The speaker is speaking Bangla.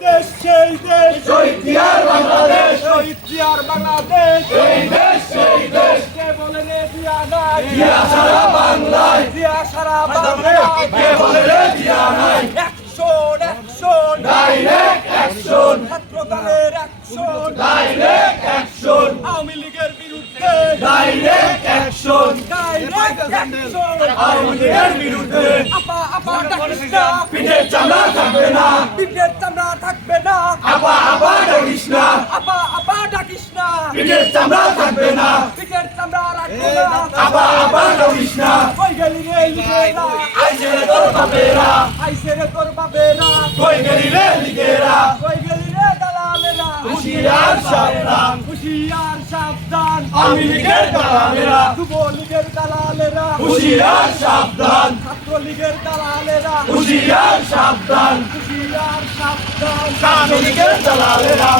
দেশ সেই দেশ শহীদ জিয়ার বাংলাদেশ, শহীদ জিয়ার বাংলাদেশ এই দেশ সেই দেশ, কে বলে রে জিয়া নাই জিয়া সারা বাংলায়, জিয়া সারা বাংলায় কে বলে রে জিয়া নাই, অ্যাকশন অ্যাকশন ডাইরেক্ট অ্যাকশন, ছাত্র দলের অ্যাকশন ডাইরেক্ট অ্যাকশন, আওয়ামী লীগের বিরুদ্ধে direct action, direct action Awami লীগের বিরুদ্ধে, আপা আপা ডাকিস না পিঠের চামড়া থাকবে না, পিঠের চামড়া থাকবে না আপা আপা ডাকিস না, আপা আপা ডাকিস না পিঠের চামড়া থাকবে না, পিঠের চামড়া রাখবে না আপা আপা ডাকিস না, কই গেলি রে লিগেরা আইছে রে তোর বাপেরা, আইসে রে তোর বাবেরা কই গেলি রে লিগেরা, কই গেলি রে দালালেরা হুঁশিয়ার সাবধান, হুশিয়ার সাবধান আওয়ামী লীগের দালালেরা, যুবলীগের দালালেরা হুঁশিয়ার সাবধান, ছাত্রলীগের দালালেরা হুঁশিয়ার সাবধান, হুশিয়ার সাবধান আওয়ামী লীগের দালালেরা।